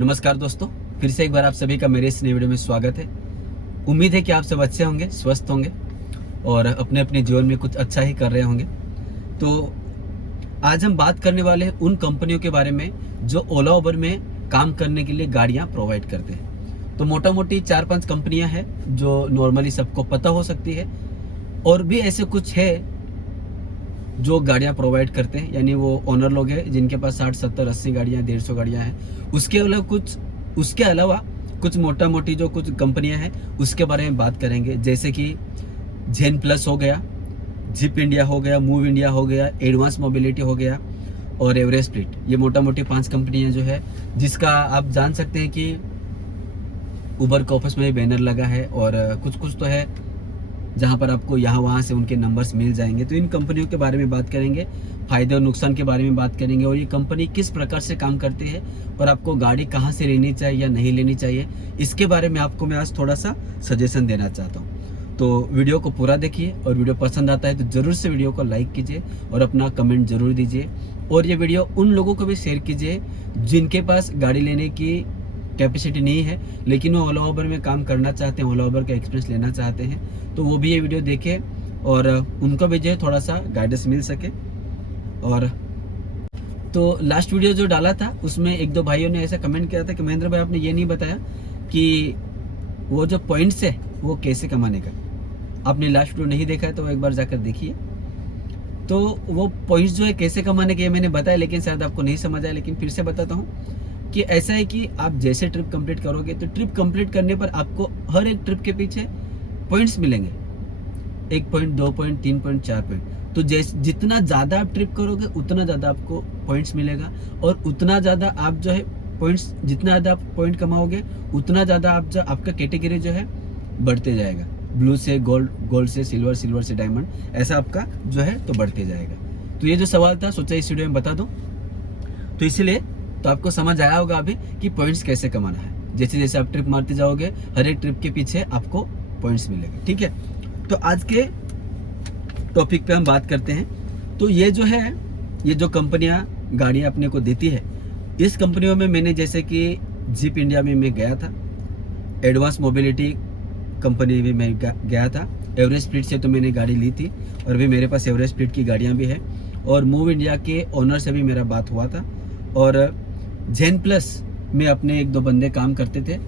नमस्कार दोस्तों, फिर से एक बार आप सभी का मेरे इस नए वीडियो में स्वागत है। उम्मीद है कि आप सब अच्छे होंगे, स्वस्थ होंगे और अपने अपने जीवन में कुछ अच्छा ही कर रहे होंगे। तो आज हम बात करने वाले हैं उन कंपनियों के बारे में जो ओला उबर में काम करने के लिए गाड़ियां प्रोवाइड करते हैं। तो मोटा मोटी 4-5 कंपनियां हैं जो नॉर्मली सबको पता हो सकती है, और भी ऐसे कुछ है जो गाड़ियां प्रोवाइड करते हैं, यानी वो ओनर लोग हैं जिनके पास 60, 70, 80 गाड़ियां, 150 गाड़ियां हैं। उसके अलावा कुछ मोटा मोटी जो कुछ कंपनियां हैं उसके बारे में बात करेंगे, जैसे कि जेन प्लस हो गया, जिप इंडिया हो गया, मूव इंडिया हो गया, एडवांस मोबिलिटी हो गया और एवरेस्ट फ्लीट। ये मोटा मोटी 5 कंपनियां जो है जिसका आप जान सकते हैं कि उबर के ऑफिस में बैनर लगा है, और कुछ कुछ तो है जहां पर आपको यहाँ वहाँ से उनके नंबर्स मिल जाएंगे। तो इन कंपनियों के बारे में बात करेंगे, फायदे और नुकसान के बारे में बात करेंगे, और ये कंपनी किस प्रकार से काम करती है और आपको गाड़ी कहाँ से लेनी चाहिए या नहीं लेनी चाहिए, इसके बारे में आपको मैं आज थोड़ा सा सजेशन देना चाहता हूँ। तो वीडियो को पूरा देखिए, और वीडियो पसंद आता है तो ज़रूर से वीडियो को लाइक कीजिए और अपना कमेंट जरूर दीजिए। और ये वीडियो उन लोगों को भी शेयर कीजिए जिनके पास गाड़ी लेने की कैपेसिटी नहीं है लेकिन वो ओला उबर में काम करना चाहते हैं, ओला उबर का एक्सपीरियंस लेना चाहते हैं, तो वो भी ये वीडियो देखें और उनको भी जो है थोड़ा सा गाइडेंस मिल सके। और तो लास्ट वीडियो जो डाला था उसमें 1-2 भाइयों ने ऐसा कमेंट किया था कि महेंद्र भाई आपने ये नहीं बताया कि वो जो पॉइंट्स है वो कैसे कमाने का। आपने लास्ट वीडियो नहीं देखा है तो एक बार जाकर देखिए। तो वो पॉइंट्स जो है कैसे कमाने के, ये मैंने बताया लेकिन शायद आपको नहीं समझ आया, लेकिन फिर से बताता हूँ कि ऐसा है कि आप जैसे ट्रिप कंप्लीट करोगे तो ट्रिप कंप्लीट करने पर आपको हर एक ट्रिप के पीछे पॉइंट्स मिलेंगे, 1 पॉइंट, 2 पॉइंट, 3 पॉइंट, 4 पॉइंट। तो जितना ज़्यादा आप ट्रिप करोगे उतना ज़्यादा आपको पॉइंट्स मिलेगा, और उतना ज़्यादा आप जो है पॉइंट्स, जितना ज़्यादा आप पॉइंट कमाओगे उतना ज़्यादा आपका कैटेगरी जो है बढ़ते जाएगा। ब्लू से गोल्ड, गोल्ड से सिल्वर, सिल्वर से डायमंड, ऐसा आपका जो है तो बढ़ते जाएगा। तो ये जो सवाल था सोचा इस वीडियो में बता दूं, तो इसीलिए तो आपको समझ आया होगा अभी कि पॉइंट्स कैसे कमाना है। जैसे जैसे आप ट्रिप मारते जाओगे हर एक ट्रिप के पीछे आपको पॉइंट्स मिलेंगे, ठीक है। तो आज के टॉपिक पे हम बात करते हैं। तो ये जो है, ये जो कंपनियां गाड़ियां अपने को देती है, इस कंपनियों में मैंने जैसे कि जिप इंडिया में मैं गया था, एडवांस मोबिलिटी कंपनी में मैं गया था, एवरेस्ट फ्लीट से तो मैंने गाड़ी ली थी और अभी मेरे पास एवरेस्ट फ्लीट की गाड़ियाँ भी हैं, और मूव इंडिया के ओनर से भी मेरा बात हुआ था, और जेन प्लस में अपने 1-2 बंदे काम करते थे,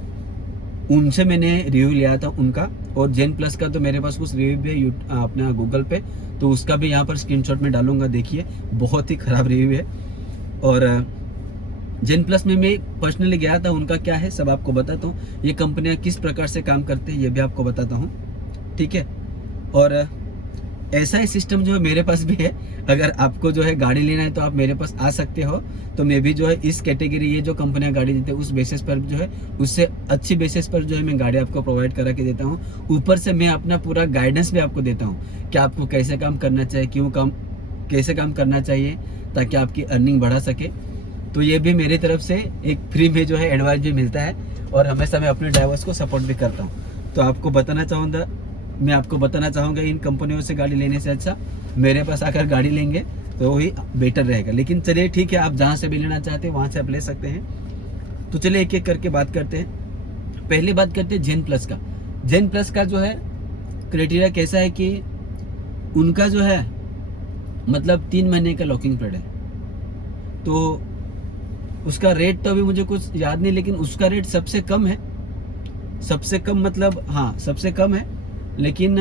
उनसे मैंने रिव्यू लिया था उनका। और जेन प्लस का तो मेरे पास कुछ रिव्यू भी है अपना गूगल पे, तो उसका भी यहाँ पर स्क्रीनशॉट में डालूंगा, देखिए बहुत ही ख़राब रिव्यू है। और जेन प्लस में मैं पर्सनली गया था, उनका क्या है सब आपको बताता हूँ, ये कंपनियाँ किस प्रकार से काम करते हैं ये भी आपको बताता हूँ, ठीक है। और ऐसा ही सिस्टम जो है मेरे पास भी है, अगर आपको जो है गाड़ी लेना है तो आप मेरे पास आ सकते हो। तो मैं भी जो है इस कैटेगरी, ये जो कंपनियां गाड़ी देते हैं उस बेसिस पर जो है, उससे अच्छी बेसिस पर जो है मैं गाड़ी आपको प्रोवाइड करा के देता हूँ। ऊपर से मैं अपना पूरा गाइडेंस भी आपको देता हूँ कि आपको कैसे काम करना चाहिए, कैसे काम करना चाहिए ताकि आपकी अर्निंग बढ़ा सके। तो ये भी मेरी तरफ से एक फ्री में जो है एडवाइस भी मिलता है, और हमेशा मैं अपने ड्राइवर्स को सपोर्ट भी करता हूँ। तो मैं आपको बताना चाहूँगा इन कंपनियों से गाड़ी लेने से अच्छा मेरे पास आकर गाड़ी लेंगे तो वही बेटर रहेगा। लेकिन चलिए ठीक है, आप जहाँ से भी लेना चाहते हैं वहाँ से आप ले सकते हैं। तो चलिए एक एक करके बात करते हैं। पहले बात करते हैं जेन प्लस का। जेन प्लस का जो है क्राइटेरिया कैसा है कि उनका जो है मतलब 3 महीने का लॉकिंग पीरियड है। तो उसका रेट तो अभी मुझे कुछ याद नहीं, लेकिन उसका रेट सबसे कम है, सबसे कम मतलब हाँ सबसे कम है। लेकिन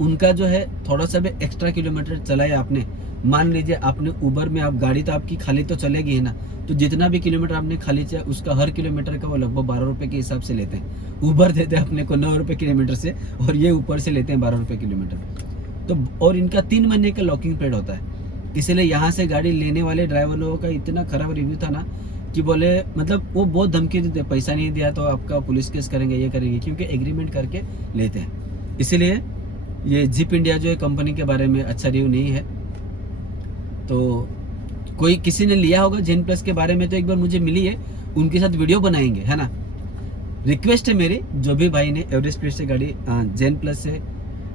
उनका जो है थोड़ा सा भी एक्स्ट्रा किलोमीटर चलाया आपने, मान लीजिए आपने उबर में, आप गाड़ी तो आपकी खाली तो चलेगी है ना, तो जितना भी किलोमीटर आपने खाली किया उसका हर किलोमीटर का वो लगभग 12 रुपये के हिसाब से लेते हैं। उबर देते हैं अपने को 9 रुपये किलोमीटर से, और ये ऊपर से लेते हैं 12 रुपये किलोमीटर। तो और इनका 3 महीने का लॉकिंग पीरियड होता है, इसलिए यहाँ से गाड़ी लेने वाले ड्राइवर लोगों का इतना खराब रिव्यू था ना कि बोले, मतलब वो बहुत धमकी देते, पैसा नहीं दिया तो आपका पुलिस केस करेंगे, ये करेंगे, क्योंकि एग्रीमेंट करके लेते हैं। इसीलिए ये जिप इंडिया जो है कंपनी के बारे में अच्छा रिव्यू नहीं है। तो कोई किसी ने लिया होगा जेन प्लस के बारे में तो एक बार मुझे मिली है, उनके साथ वीडियो बनाएंगे, है ना। रिक्वेस्ट है मेरी, जो भी भाई ने एवरेस्ट फ्लीट से गाड़ी, जेन प्लस से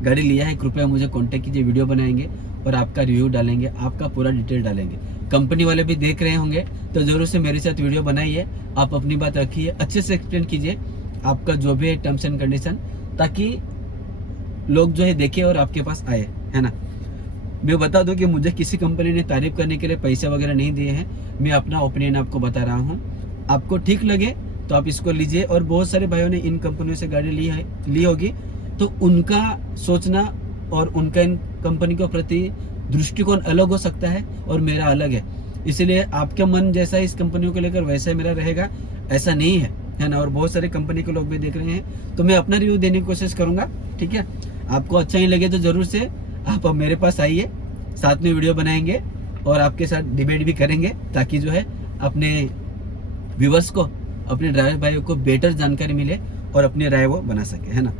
गाड़ी लिया है, कृपया मुझे कांटेक्ट कीजिए, वीडियो बनाएंगे और आपका रिव्यू डालेंगे, आपका पूरा डिटेल डालेंगे। कंपनी वाले भी देख रहे होंगे, तो ज़रूर से मेरे साथ वीडियो बनाइए, आप अपनी बात रखिए, अच्छे से एक्सप्लेन कीजिए आपका जो भी है टर्म्स एंड कंडीशन, ताकि लोग जो है देखे और आपके पास आए, है ना। मैं बता दूं कि मुझे किसी कंपनी ने तारीफ करने के लिए पैसे वगैरह नहीं दिए हैं, मैं अपना ओपिनियन आपको बता रहा हूँ। आपको ठीक लगे तो आप इसको लीजिए। और बहुत सारे भाइयों ने इन कंपनियों से गाड़ी ली होगी, तो उनका सोचना और उनका इन कंपनी के प्रति दृष्टिकोण अलग हो सकता है और मेरा अलग है। इसलिए आपका मन जैसा इस कंपनियों को लेकर वैसा ही मेरा रहेगा, ऐसा नहीं है ना। और बहुत सारे कंपनी के लोग भी देख रहे हैं, तो मैं अपना रिव्यू देने की कोशिश करूँगा, ठीक है। आपको अच्छा ही लगे तो ज़रूर से आप अब मेरे पास आइए, साथ में वीडियो बनाएंगे और आपके साथ डिबेट भी करेंगे, ताकि जो है अपने व्यूवर्स को, अपने ड्राइवर भाइयों को बेटर जानकारी मिले और अपनी राय वो बना सके, है ना।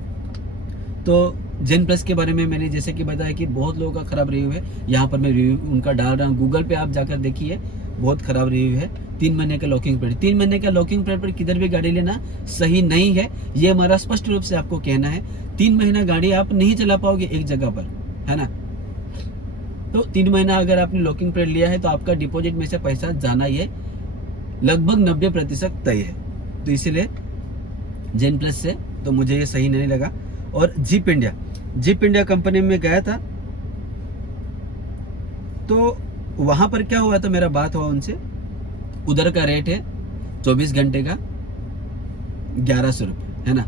तो जेन प्लस के बारे में मैंने जैसे कि बताया कि बहुत लोगों का ख़राब रिव्यू है, यहाँ पर मैं रिव्यू उनका डाल रहा हूँ, गूगल पे आप जाकर देखिए, बहुत ख़राब रिव्यू है। 3 महीने का लॉकिंग पीरियड, 3 महीने का लॉकिंग पीरियड पर किधर भी गाड़ी लेना सही नहीं है, ये हमारा स्पष्ट रूप से आपको कहना है। 3 महीना गाड़ी आप नहीं चला पाओगे एक जगह पर, है ना। तो 3 महीना अगर आपने लॉकिंग पीरियड लिया है तो आपका डिपॉजिट में से पैसा जाना ये लगभग 90% तय है। तो इसीलिए जेन प्लस से तो मुझे ये सही नहीं लगा। और जीप इंडिया कंपनी में गया था, तो वहां पर क्या हुआ था, मेरा बात हुआ उनसे, उधर का रेट है 24 घंटे का 1100 रुपये, है ना।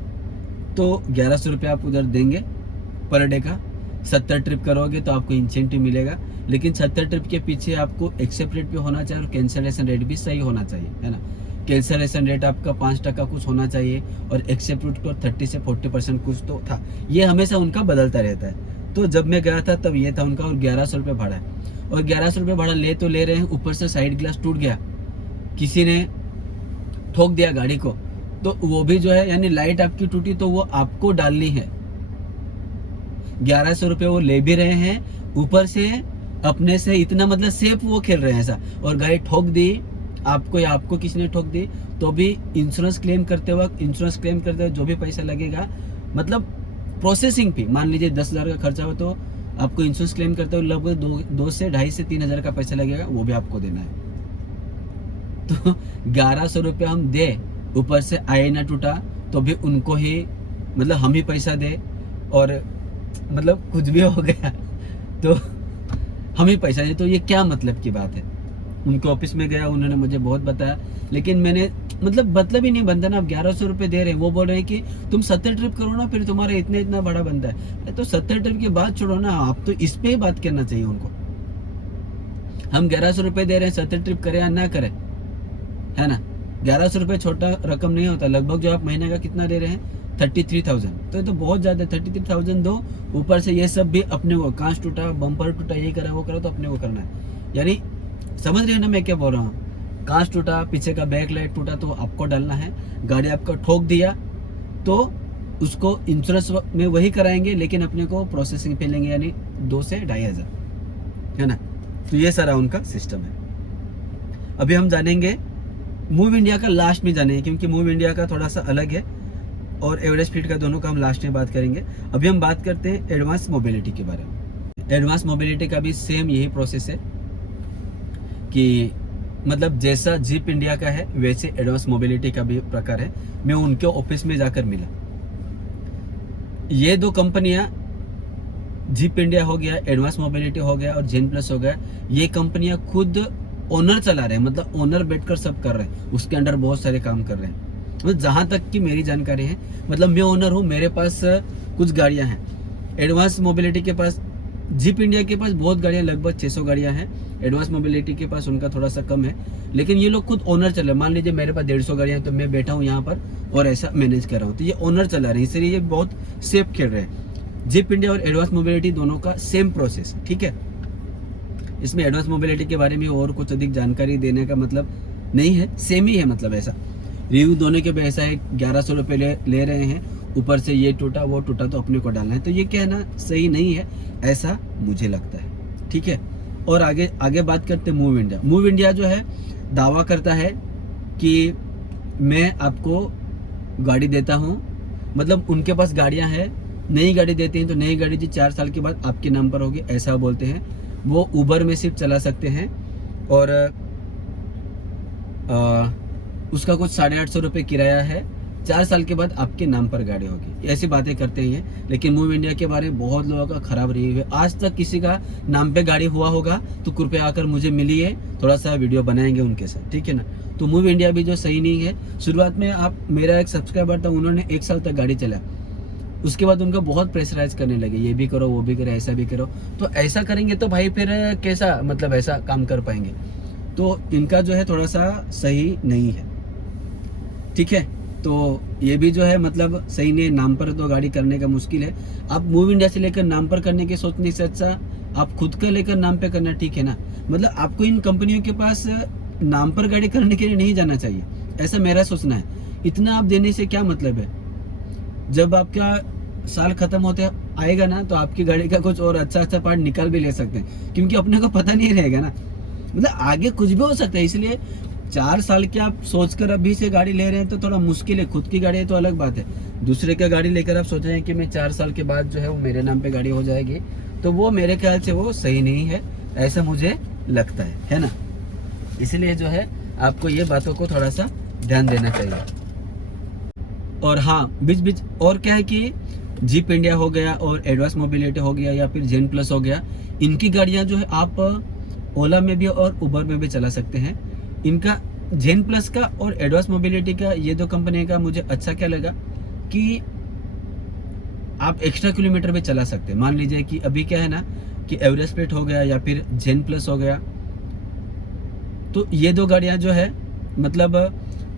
तो 1100 रुपये आप उधर देंगे पर डे का। 70 ट्रिप करोगे तो आपको इंसेंटिव मिलेगा, लेकिन 70 ट्रिप के पीछे आपको एक्सेप्ट रेट भी होना चाहिए और कैंसलेशन रेट भी सही होना चाहिए, है ना। कैंसलेशन रेट आपका 5% कुछ होना चाहिए और एक्सेप्ट रेट को 30 से 40% कुछ तो था। ये हमेशा उनका बदलता रहता है। तो जब मैं गया था तब ये था उनका, और 1100 रुपये भाड़ा है। और 1100 रुपये भाड़ा ले तो ले रहे हैं, ऊपर से साइड ग्लास टूट गया, किसी ने ठोक दिया गाड़ी को, तो वो भी जो है, यानी लाइट आपकी टूटी तो वो आपको डालनी है। 1100 रुपये वो ले भी रहे हैं, ऊपर से अपने से इतना मतलब सेफ वो खेल रहे हैं ऐसा। और गाड़ी ठोक दी आपको या आपको किसी ने ठोक दी तो भी इंश्योरेंस क्लेम करते वक्त जो भी पैसा लगेगा, मतलब प्रोसेसिंग फी, मान लीजिए 10,000 का खर्चा हो तो आपको इंश्योरेंस क्लेम करते हुए लगभग 2 से 2.5 से 3,000 का पैसा लगेगा, वो भी आपको देना है। तो 1100 रुपये हम दे, ऊपर से आए ना टूटा तो भी उनको ही, मतलब हम ही पैसा दे, और मतलब कुछ भी हो गया तो हम ही पैसा दे, तो ये क्या मतलब की बात है। उनके ऑफिस में गया, उन्होंने मुझे बहुत बताया, लेकिन मैंने मतलब ही नहीं बनता ना। आप 1100 रुपये दे रहे हैं, वो बोल रहे हैं कि तुम 70 ट्रिप करो ना, फिर तुम्हारा इतना भाड़ा बनता है। तो 70 ट्रिप की बात छोड़ो ना, आप तो इस पे ही बात करना चाहिए उनको। हम 1100 रुपये दे रहे हैं, 70 ट्रिप करें या ना करें, है ना। 1100 रुपये छोटा रकम नहीं होता। लगभग जो आप महीने का कितना दे रहे हैं, 33,000, तो ये तो बहुत ज़्यादा। 33,000 दो, ऊपर से ये सब भी अपने को, कांच टूटा, बम्पर टूटा, ये करा वो करा, तो अपने को करना है। यानी समझ रहे हो ना मैं क्या बोल रहा हूँ। कांच टूटा, पीछे का बैक लाइट टूटा, तो आपको डालना है। गाड़ी आपका ठोक दिया तो उसको इंश्योरेंस में वही कराएंगे, लेकिन अपने को प्रोसेसिंग पे लेंगे, यानी 2 से 2,500, है ना। तो ये सारा उनका सिस्टम है। अभी हम जानेंगे मूव इंडिया का, लास्ट में जानेंगे, क्योंकि मूव इंडिया का थोड़ा सा अलग है और एवरेज स्पीड का दोनों का हम लास्ट में बात करेंगे। अभी हम बात करते हैं एडवांस मोबिलिटी के बारे में। एडवांस मोबिलिटी का भी सेम यही प्रोसेस है कि मतलब जैसा जीप इंडिया का है वैसे एडवांस मोबिलिटी का भी प्रकार है। मैं उनके ऑफिस में जाकर मिला। ये 2 कंपनियां, जीप इंडिया हो गया, एडवांस मोबिलिटी हो गया और जेन प्लस हो गया, ये कंपनियां खुद ओनर चला रहे हैं, मतलब ओनर बैठकर सब कर रहे हैं, उसके अंडर बहुत सारे काम कर रहे हैं। मतलब जहाँ तक कि मेरी जानकारी है, मतलब मैं ओनर हूँ, मेरे पास कुछ गाड़ियाँ हैं। एडवांस मोबिलिटी के पास, जीप इंडिया के पास बहुत गाड़ियाँ, लगभग 600 गाड़ियाँ हैं। एडवांस मोबिलिटी के पास उनका थोड़ा सा कम है, लेकिन ये लोग खुद ओनर चल रहे हैं। मान लीजिए मेरे पास 150 गाड़ियाँ हैं, तो मैं बैठा हूँ यहाँ पर और ऐसा मैनेज कर रहा हूँ, तो ये ओनर चला रहे हैं, इसलिए ये बहुत सेफ खेल रहे हैं। जीप इंडिया और एडवांस मोबिलिटी दोनों का सेम प्रोसेस, ठीक है। इसमें एडवांस मोबिलिटी के बारे में और कुछ अधिक जानकारी देने का मतलब नहीं है, सेम ही है, मतलब ऐसा रिव्यू दोनों के भी ऐसा है। 1100 रुपये ले रहे हैं, ऊपर से ये टूटा वो टूटा, तो अपने को डालना है, तो ये कहना सही नहीं है, ऐसा मुझे लगता है, ठीक है। और आगे बात करते हैं मूव इंडिया। मूव इंडिया जो है दावा करता है कि मैं आपको गाड़ी देता हूँ, मतलब उनके पास गाड़ियाँ हैं, नई गाड़ी देते हैं तो नई गाड़ी जी 4 साल के बाद आपके नाम पर होगी, ऐसा बोलते हैं। वो उबर में सिर्फ चला सकते हैं और उसका कुछ 850 रुपये किराया है। 4 साल के बाद आपके नाम पर गाड़ी होगी। ऐसी बातें करते हैं ये, लेकिन मूव इंडिया के बारे में बहुत लोगों का खराब रिव्यू है। आज तक किसी का नाम पे गाड़ी हुआ होगा तो कृपया आकर मुझे मिलिए, थोड़ा सा वीडियो बनाएंगे उनके साथ, ठीक है ना। तो मूव इंडिया भी जो सही नहीं है। शुरुआत में आप, मेरा एक सब्सक्राइबर था, उन्होंने 1 साल तक गाड़ी चला, उसके बाद उनका बहुत प्रेशराइज करने लगे, ये भी करो वो भी करो ऐसा भी करो। तो ऐसा करेंगे तो भाई फिर कैसा, मतलब ऐसा काम कर पाएंगे। तो इनका जो है थोड़ा सा सही नहीं है, ठीक है। तो ये भी जो है मतलब सही नहीं, नाम पर तो गाड़ी करने का मुश्किल है। आप मूव इंडिया से लेकर नाम पर करने के सोचने से अच्छा आप खुद का लेकर नाम पे करना, ठीक है ना। मतलब आपको इन कंपनियों के पास नाम पर गाड़ी करने के लिए नहीं जाना चाहिए, ऐसा मेरा सोचना है। इतना आप देने से क्या मतलब है। जब आपका साल खत्म होते आएगा ना, तो आपकी गाड़ी का कुछ और अच्छा पार्ट निकाल भी ले सकते हैं, क्योंकि अपने को पता नहीं रहेगा ना। मतलब आगे कुछ भी हो सकता है, इसलिए 4 साल के आप सोचकर अभी से गाड़ी ले रहे हैं तो थोड़ा मुश्किल है। खुद की गाड़ी है तो अलग बात है, दूसरे का गाड़ी लेकर आप सोच रहे हैं कि मैं 4 साल के बाद जो है वो मेरे नाम पे गाड़ी हो जाएगी, तो वो मेरे ख्याल से वो सही नहीं है, ऐसा मुझे लगता है ना। इसलिए जो है आपको ये बातों को थोड़ा सा ध्यान देना चाहिए। और हाँ, बीच बीच और क्या है कि जीप इंडिया हो गया और एडवांस मोबिलिटी हो गया या फिर जेन प्लस हो गया, इनकी गाड़ियाँ जो है आप ओला में भी और उबर में भी चला सकते हैं। इनका जेन प्लस का और एडवांस मोबिलिटी का, ये दो कंपनी का मुझे अच्छा क्या लगा कि आप एक्स्ट्रा किलोमीटर भी चला सकते हैं। मान लीजिए कि अभी क्या है ना कि एवरेस्ट प्लेट हो गया या फिर जेन प्लस हो गया, तो ये दो गाड़ियां जो है मतलब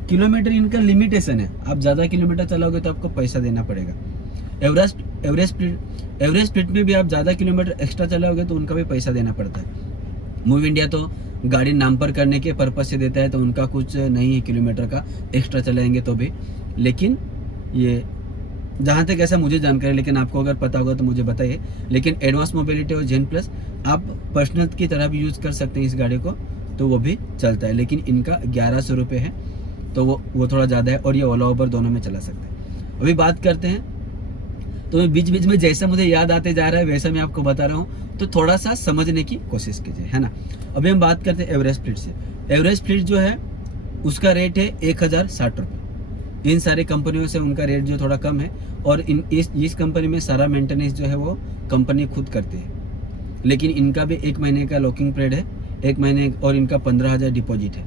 किलोमीटर इनका लिमिटेशन है। आप ज़्यादा किलोमीटर चलाओगे तो आपको पैसा देना पड़ेगा। एवरेस्ट प्लेट में भी आप ज़्यादा किलोमीटर एक्स्ट्रा चलाओगे तो उनका भी पैसा देना पड़ता है। मूव इंडिया तो गाड़ी नाम पर करने के पर्पज से देता है, तो उनका कुछ नहीं है किलोमीटर का, एक्स्ट्रा चलाएंगे तो भी। लेकिन ये जहाँ तक ऐसा मुझे जानकारी, लेकिन आपको अगर पता होगा तो मुझे बताइए। लेकिन एडवांस मोबिलिटी और जेन प्लस आप पर्सनल की तरह भी यूज़ कर सकते हैं इस गाड़ी को, तो वो भी चलता है। लेकिन इनका 1100 रुपये है, तो वो थोड़ा ज़्यादा है, और ये ओला उबर दोनों में चला सकते हैं। अभी बात करते हैं, तो बीच बीच में जैसा मुझे याद आते जा रहा है वैसा मैं आपको बता रहा हूँ, तो थोड़ा सा समझने की कोशिश कीजिए, है ना। अभी हम बात करते हैं एवरेस्ट फ्लीट से। एवरेस्ट फ्लीट जो है उसका रेट है 1060 रुपये। इन सारी कंपनियों से उनका रेट जो थोड़ा कम है, और इस कंपनी में सारा मेंटेनेंस जो है वो कंपनी खुद करती है। लेकिन इनका भी 1 महीने का लॉकिंग पीरियड है, 1 महीने, और इनका 15,000 डिपॉजिट है।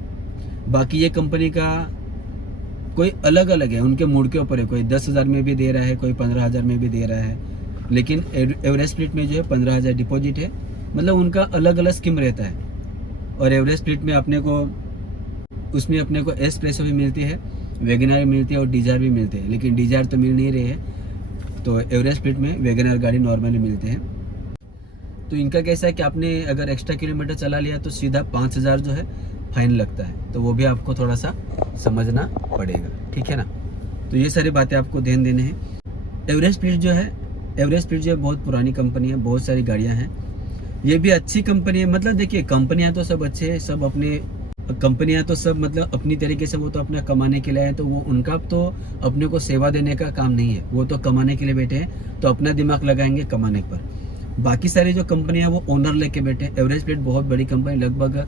बाकी ये कंपनी का कोई अलग अलग है, उनके मूड के ऊपर है, कोई 10,000 में भी दे रहा है, कोई 15,000 में भी दे रहा है। लेकिन एवरेस्ट फ्लीट में जो है 15,000 डिपॉजिट है, मतलब उनका अलग अलग स्कीम रहता है। और एवरेस्ट फ्लीट में अपने को एस प्रेसो भी मिलती है, वैगनआर मिलती है और डिजायर भी मिलती है। लेकिन डिजायर तो मिल नहीं रही है, तो एवरेस्ट फ्लीट में वैगनआर गाड़ी नॉर्मली मिलते हैं। तो इनका कैसा है कि आपने अगर एक्स्ट्रा किलोमीटर चला लिया तो सीधा 5,000 जो है फाइन लगता है, तो वो भी आपको थोड़ा सा समझना पड़ेगा, ठीक है ना। तो ये सारी बातें आपको ध्यान देने हैं। एवरेस्ट फ्लीट जो है बहुत पुरानी कंपनी है, बहुत सारी गाड़ियां हैं, ये भी अच्छी कंपनी है। मतलब देखिए, कंपनियां तो सब अच्छे हैं, सब अपने कंपनियां तो सब मतलब अपनी तरीके से वो तो अपना कमाने के लिए है, तो वो उनका तो अपने को सेवा देने का काम नहीं है, वो तो कमाने के लिए बैठे हैं, तो अपना दिमाग लगाएंगे कमाने पर। बाकी सारी जो कंपनियां वो ओनर लेके बैठे हैं। एवरेस्ट फ्लीट बहुत बड़ी कंपनी, लगभग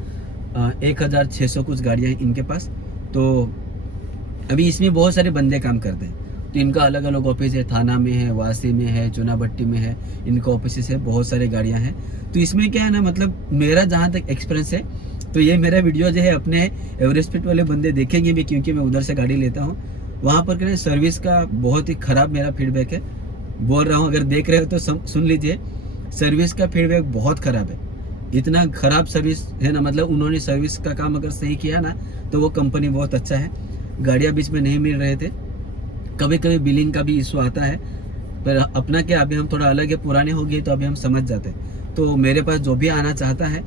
1600 कुछ गाड़ियाँ हैं इनके पास। तो अभी इसमें बहुत सारे बंदे काम करते हैं, तो इनका अलग अलग ऑफिस है, थाना में है, वासी में है, चुनाभट्टी में है, इनका ऑफिस है, बहुत सारी गाड़ियाँ हैं। तो इसमें क्या है ना, मतलब मेरा जहाँ तक एक्सपीरियंस है, तो ये मेरा वीडियो जो है अपने एवरेस्ट फ्लीट वाले बंदे देखेंगे भी, क्योंकि मैं उधर से गाड़ी लेता हूँ। वहाँ पर क्या सर्विस का बहुत ही ख़राब मेरा फीडबैक है, बोल रहा हूँ, अगर देख रहे हो तो सुन लीजिए। सर्विस का फीडबैक बहुत ख़राब है, इतना ख़राब सर्विस है ना। मतलब उन्होंने सर्विस का काम अगर सही किया ना तो वो कंपनी बहुत अच्छा है। गाड़ियाँ बीच में नहीं मिल रहे थे, कभी कभी बिलिंग का भी इशू आता है, पर अपना क्या, अभी हम थोड़ा अलग है, पुराने हो गए तो अभी हम समझ जाते हैं। तो मेरे पास जो भी आना चाहता है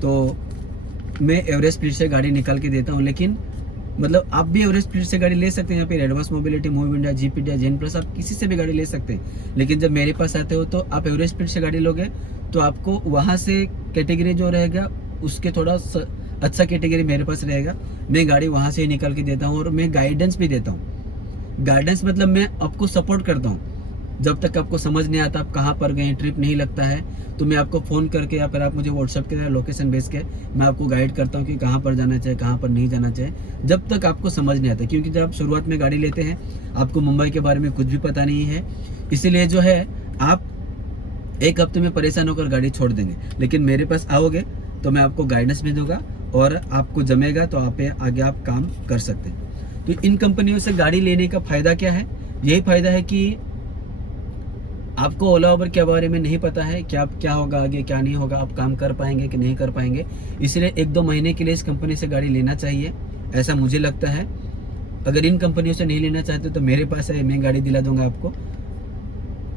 तो मैं एवरेस्ट फ्लीट से गाड़ी निकाल के देता हूँ। लेकिन मतलब आप भी एवरेस्ट फ्लीट से गाड़ी ले सकते हैं, या फिर advance mobility, move India, jeep India, gen plus, आप किसी से भी गाड़ी ले सकते हैं। लेकिन जब मेरे पास आते हो तो आप एवरेस्ट फ्लीट से गाड़ी लोगे तो आपको वहाँ से कैटेगरी जो रहेगा उसके थोड़ा अच्छा कैटेगरी मेरे पास रहेगा। मैं गाड़ी वहाँ से ही निकाल के देता हूँ, और मैं गाइडेंस भी देता हूँ। गाइडेंस मतलब मैं आपको सपोर्ट करता हूँ। जब तक आपको समझ नहीं आता आप कहाँ पर गए, ट्रिप नहीं लगता है, तो मैं आपको फ़ोन करके या फिर आप मुझे व्हाट्सअप के लोकेशन भेज के मैं आपको गाइड करता हूँ कि कहाँ पर जाना चाहिए, कहाँ पर नहीं जाना चाहिए, जब तक आपको समझ नहीं आता। क्योंकि जब आप शुरुआत में गाड़ी लेते हैं आपको मुंबई के बारे में कुछ भी पता नहीं है, इसीलिए जो है आप एक हफ्ते में परेशान होकर गाड़ी छोड़ देंगे। लेकिन मेरे पास आओगे तो मैं आपको गाइडेंस भी दूंगा और आपको जमेगा तो आप आगे आप काम कर सकते हैं। तो इन कंपनियों से गाड़ी लेने का फ़ायदा क्या है? यही फ़ायदा है कि आपको ओला उबर के बारे में नहीं पता है कि आप क्या होगा आगे, क्या नहीं होगा, आप काम कर पाएंगे कि नहीं कर पाएंगे। इसलिए 1-2 महीने के लिए इस कंपनी से गाड़ी लेना चाहिए, ऐसा मुझे लगता है। अगर इन कंपनियों से नहीं लेना चाहते तो मेरे पास है, मैं गाड़ी दिला दूंगा आपको।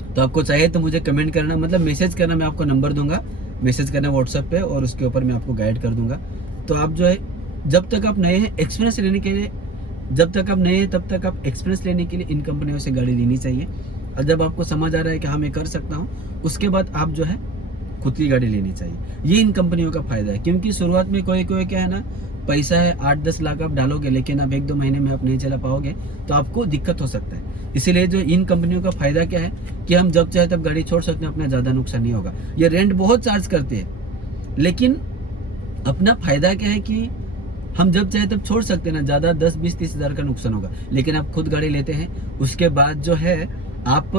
तो आपको चाहिए तो मुझे कमेंट करना, मतलब मैसेज करना, मैं आपको नंबर दूंगा, मैसेज करना व्हाट्सएप पे और उसके ऊपर मैं आपको गाइड कर दूंगा। तो आप जो है जब तक आप नए हैं एक्सपीरियंस लेने के लिए, जब तक आप नए हैं तब तक आप एक्सपीरियंस लेने के लिए इन कंपनियों से गाड़ी लेनी चाहिए। और जब आपको समझ आ रहा है कि हाँ मैं कर सकता हूँ, उसके बाद आप जो है खुद की गाड़ी लेनी चाहिए। ये इन कंपनियों का फ़ायदा है। क्योंकि शुरुआत में कोई क्या है ना, पैसा है 8-10 लाख आप डालोगे लेकिन आप 1-2 महीने में आप नहीं चला पाओगे तो आपको दिक्कत हो सकता है। इसीलिए जो इन कंपनियों का फ़ायदा क्या है कि हम जब चाहे तब गाड़ी छोड़ सकते हैं, अपना ज़्यादा नुकसान नहीं होगा। ये रेंट बहुत चार्ज करते हैं लेकिन अपना फ़ायदा क्या है कि हम जब चाहे तब छोड़ सकते हैं ना, ज़्यादा 10-20-30 हज़ार का नुकसान होगा। लेकिन आप खुद गाड़ी लेते हैं उसके बाद जो है आप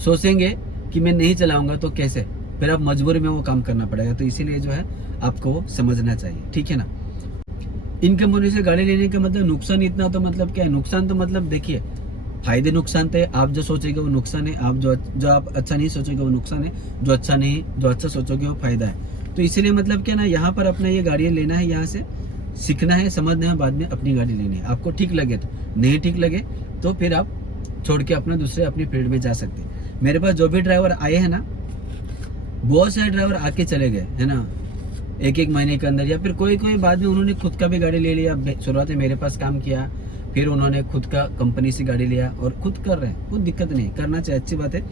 सोचेंगे कि मैं नहीं चलाऊंगा तो कैसे, फिर आप मजबूरी में वो काम करना पड़ेगा। तो इसीलिए जो है आपको समझना चाहिए, ठीक है ना। इन कंपनी से गाड़ी लेने का मतलब नुकसान इतना तो मतलब क्या है, नुकसान तो मतलब देखिए फायदे नुकसान थे, आप जो सोचेंगे वो नुकसान है, आप जो आप अच्छा नहीं सोचोगे वो नुकसान है, जो अच्छा सोचोगे वो फायदा है। तो इसीलिए मतलब क्या ना, यहाँ पर अपना ये गाड़ियाँ लेना है, यहाँ से सीखना है, समझना है, बाद में अपनी गाड़ी लेनी है। आपको ठीक लगे तो, नहीं ठीक लगे तो फिर आप छोड़ के अपना दूसरे अपनी फील्ड में जा सकते हैं। मेरे पास जो भी ड्राइवर आए हैं ना, बहुत सारे ड्राइवर आके चले गए है ना 1-1 महीने के अंदर, या फिर कोई बाद में उन्होंने खुद का भी गाड़ी ले लिया। शुरुआत में मेरे पास काम किया, फिर उन्होंने खुद का कंपनी से गाड़ी लिया और खुद कर रहे हैं। कोई दिक्कत नहीं, करना चाहिए, अच्छी बात है।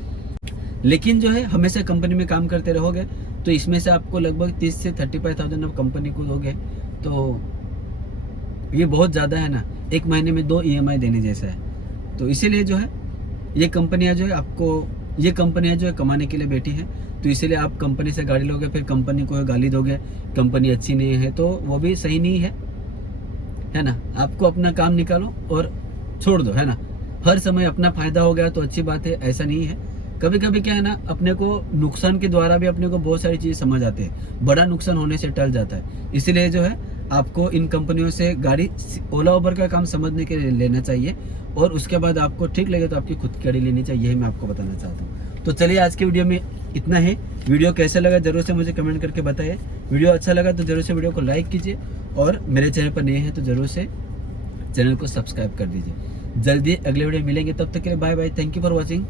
लेकिन जो है हमेशा कंपनी में काम करते रहोगे तो इसमें से आपको लगभग 30 से 35,000 आप कंपनी को दोगे तो ये बहुत ज़्यादा है ना, 1 महीने में 2 EMI देने जैसा है। तो इसीलिए जो है ये कंपनियां जो है आपको, ये कंपनियां जो है कमाने के लिए बैठी हैं। तो इसीलिए आप कंपनी से गाड़ी लोगे फिर कंपनी को गाली दोगे, कंपनी अच्छी नहीं है, तो वो भी सही नहीं है ना। आपको अपना काम निकालो और छोड़ दो, है ना। हर समय अपना फायदा हो गया तो अच्छी बात है, ऐसा नहीं है। कभी कभी क्या है ना, अपने को नुकसान के द्वारा भी अपने को बहुत सारी चीज़ समझ आते हैं, बड़ा नुकसान होने से टल जाता है। इसीलिए जो है आपको इन कंपनियों से गाड़ी, ओला उबर का काम समझने के लिए लेना चाहिए और उसके बाद आपको ठीक लगे तो आपकी खुद की गाड़ी लेनी चाहिए। यही मैं आपको बताना चाहता हूँ। तो चलिए आज की वीडियो में इतना है। वीडियो कैसा लगा जरूर से मुझे कमेंट करके बताइए। वीडियो अच्छा लगा तो जरूर से वीडियो को लाइक कीजिए और मेरे चैनल पर नए हैं तो जरूर से चैनल को सब्सक्राइब कर दीजिए। जल्दी अगले वीडियो मिलेंगे, तब तक के लिए bye bye, thank you for watching.